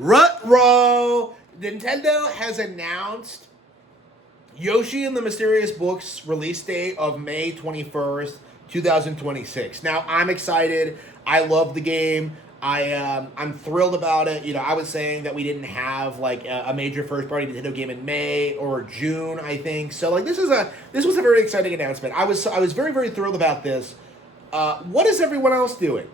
Rut-row! Nintendo has announced Yoshi and the Mysterious Books release date of May 21st, 2026. Now, I'm excited. I love the game. I'm thrilled about it. You know, I was saying that we didn't have like a major first-party Nintendo game in May or June, I think. So like this was a very exciting announcement. I was very, very thrilled about this. What is everyone else doing?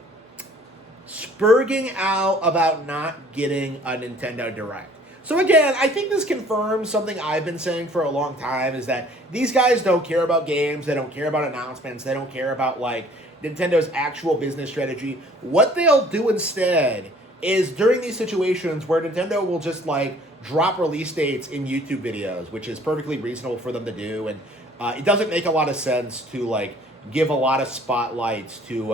Spurging out about not getting a Nintendo Direct. So again, I think this confirms something I've been saying for a long time, is that these guys don't care about games, they don't care about announcements, they don't care about like Nintendo's actual business strategy. What they'll do instead is during these situations where Nintendo will just like drop release dates in YouTube videos, which is perfectly reasonable for them to do, and it doesn't make a lot of sense to like give a lot of spotlights to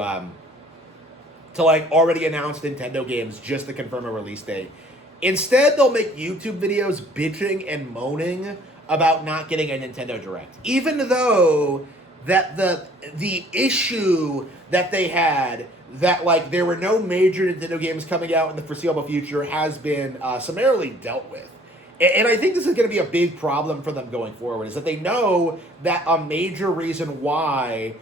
like already announced Nintendo games just to confirm a release date. Instead, they'll make YouTube videos bitching and moaning about not getting a Nintendo Direct, even though that the issue that they had, that like there were no major Nintendo games coming out in the foreseeable future, has been summarily dealt with. And I think this is going to be a big problem for them going forward, is that they know that a major reason why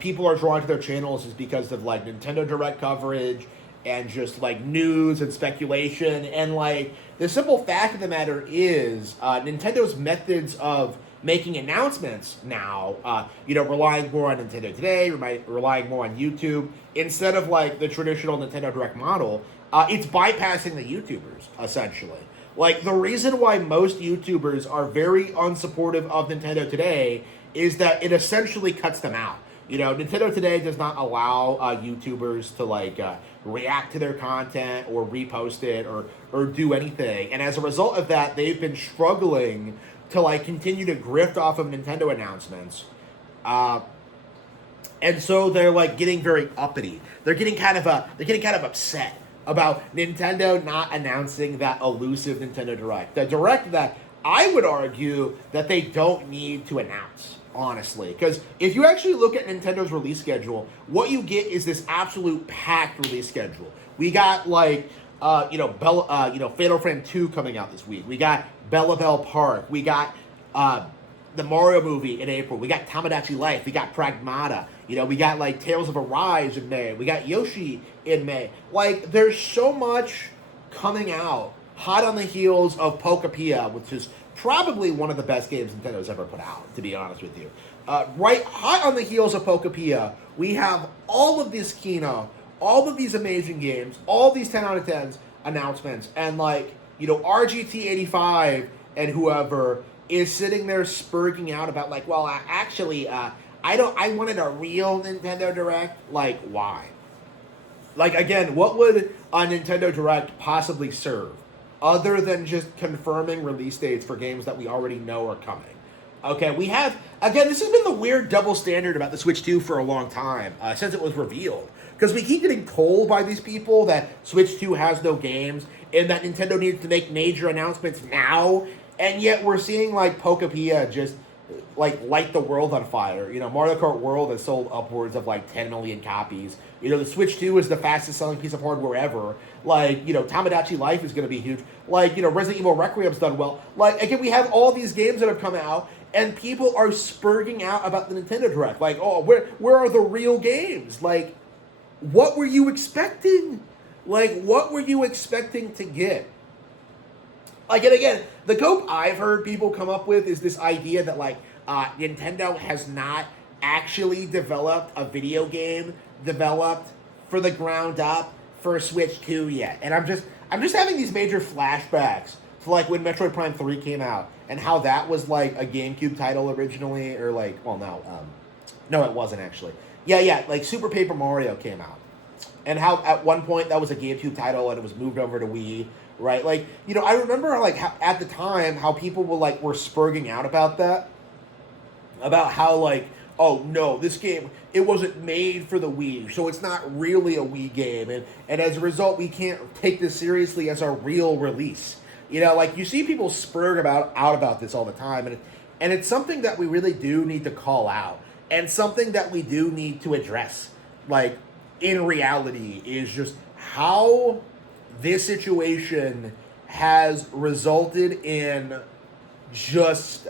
people are drawn to their channels is because of like Nintendo Direct coverage and just like news and speculation. And like the simple fact of the matter is Nintendo's methods of making announcements now, relying more on Nintendo Today, relying more on YouTube, instead of like the traditional Nintendo Direct model, it's bypassing the YouTubers, essentially. Like, the reason why most YouTubers are very unsupportive of Nintendo Today is that it essentially cuts them out. You know, Nintendo Today does not allow YouTubers to, like, react to their content or repost it or do anything. And as a result of that, they've been struggling to, like, continue to grift off of Nintendo announcements. And so they're, like, getting very uppity. They're getting kind of upset about Nintendo not announcing that elusive Nintendo Direct. The Direct that I would argue that they don't need to announce, honestly. Because if you actually look at Nintendo's release schedule, what you get is this absolute packed release schedule. We got, like, Fatal Frame 2 coming out this week. We got Bella Bell Park. We got the Mario movie in April. We got Tamagotchi Life. We got Pragmata. You know, we got, like, Tales of Arise in May. We got Yoshi in May. Like, there's so much coming out hot on the heels of Pokapia, which is probably one of the best games Nintendo's ever put out, to be honest with you. Right, hot on the heels of Pokapia, we have all of this Kino, all of these amazing games, all these 10 out of 10s announcements, and, like, you know, RGT85 and whoever is sitting there spurging out about, like, well, I wanted a real Nintendo Direct. Like, why? Like, again, what would a Nintendo Direct possibly serve other than just confirming release dates for games that we already know are coming? Okay, we have, again, this has been the weird double standard about the Switch 2 for a long time, since it was revealed. Because we keep getting told by these people that Switch 2 has no games and that Nintendo needs to make major announcements now, and yet we're seeing, like, Pokapia just like light the world on fire. You know, Mario Kart World has sold upwards of like 10 million copies. You know, the Switch 2 is the fastest selling piece of hardware ever. Like, you know, Tamagotchi Life is going to be huge. Like, you know, Resident Evil Requiem's done well. Like, again, we have all these games that have come out, and people are spurging out about the Nintendo Direct. Like, oh, where are the real games? Like, what were you expecting? Like, what were you expecting to get? Like, and again, the cope I've heard people come up with is this idea that, like, Nintendo has not actually developed a video game developed for the ground up for Switch 2 yet. And I'm just having these major flashbacks to, like, when Metroid Prime 3 came out and how that was, like, a GameCube title originally, or, like, well, no, it wasn't actually. Yeah, like, Super Paper Mario came out. And how at one point that was a GameCube title and it was moved over to Wii. Right, like, you know, I remember, like, how, at the time, how people were spurging out about that, about how, like, oh, no, this game, it wasn't made for the Wii, so it's not really a Wii game, and as a result, we can't take this seriously as a real release. You know, like, you see people spurg out about this all the time, and it's something that we really do need to call out, and something that we do need to address, like, in reality, is just how this situation has resulted in just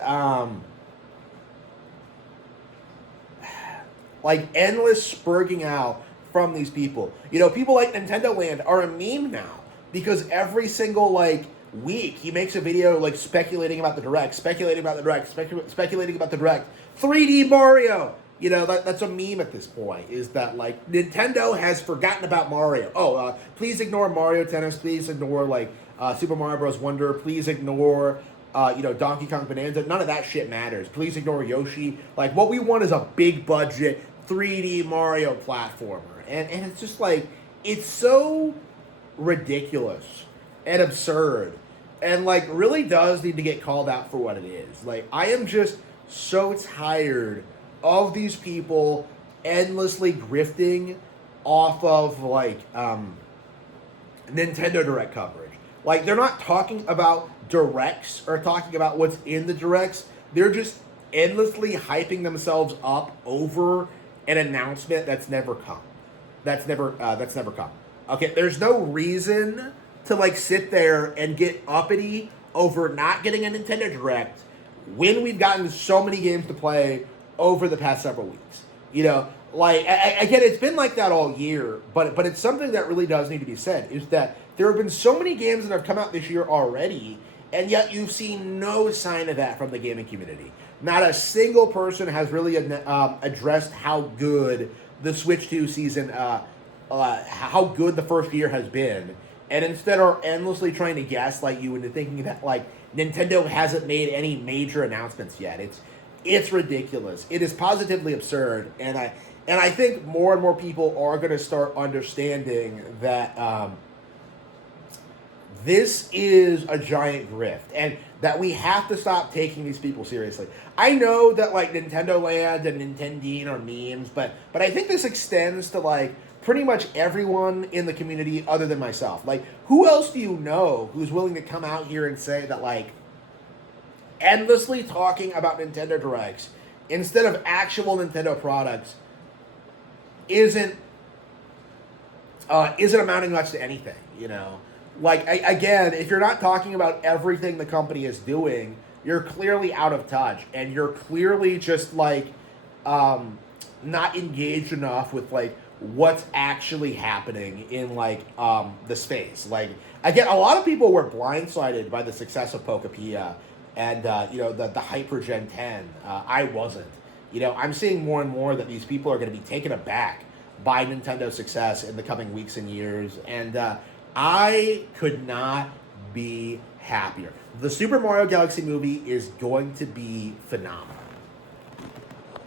like endless spurging out from these people. You know, people like Nintendo Land are a meme now because every single like week he makes a video like speculating about the Direct, speculating about the Direct, speculating about the Direct. 3D Mario. You know, that's a meme at this point, is that like Nintendo has forgotten about Mario. Please ignore Mario Tennis. Please ignore like Super Mario Bros. Wonder. Please ignore Donkey Kong Bonanza. None of that shit matters. Please ignore Yoshi. Like, what we want is a big budget 3D Mario platformer. And it's just like, it's so ridiculous and absurd and like really does need to get called out for what it is. Like, I am just so tired of these people endlessly grifting off of like Nintendo Direct coverage. Like, they're not talking about directs or talking about what's in the directs. They're just endlessly hyping themselves up over an announcement that's never come. That's never come. Okay, there's no reason to like sit there and get uppity over not getting a Nintendo Direct when we've gotten so many games to play over the past several weeks. You know, like, again, it's been like that all year, but it's something that really does need to be said, is that there have been so many games that have come out this year already, and yet you've seen no sign of that from the gaming community. Not a single person has really addressed how good the Switch 2 season, how good the first year has been, and instead are endlessly trying to gaslight you into thinking that like Nintendo hasn't made any major announcements yet. It's ridiculous. It is positively absurd, and I think more and more people are going to start understanding that this is a giant grift, and that we have to stop taking these people seriously. I know that like Nintendo Land and Nintendine are memes, but I think this extends to like pretty much everyone in the community other than myself. Like, who else do you know who's willing to come out here and say that like endlessly talking about Nintendo Directs instead of actual Nintendo products isn't amounting much to anything, you know? Like, again, if you're not talking about everything the company is doing, you're clearly out of touch, and you're clearly just, like, not engaged enough with, like, what's actually happening in, like, the space. Like, again, a lot of people were blindsided by the success of Pokepia and, the Hyper Gen 10. I wasn't. You know, I'm seeing more and more that these people are going to be taken aback by Nintendo's success in the coming weeks and years, and, I could not be happier. The Super Mario Galaxy movie is going to be phenomenal.